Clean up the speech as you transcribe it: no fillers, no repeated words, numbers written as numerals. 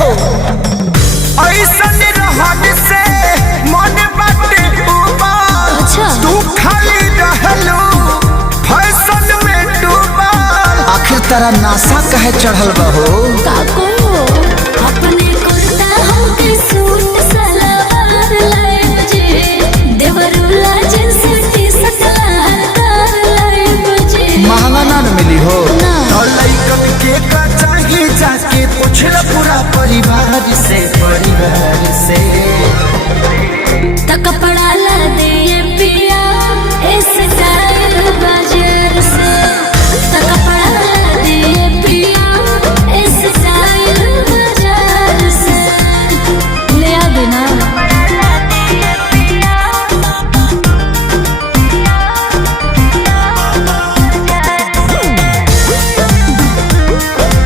हो ऐसन रहन से मन बाटे उबाल। अच्छा। तू खाली रहलू फैशन में डूबल। आखिर तेरा नासा कहे चढ़ल बहो काको अपने कुर्ता हमके सूट सलवार लाए बजे देवरुला जींस टी शर्ट लहरदार लाए बजे। महंगा ना मिली हो ना। तो लइकन के का चाहिए जाके पूछला पूरा परिवार से।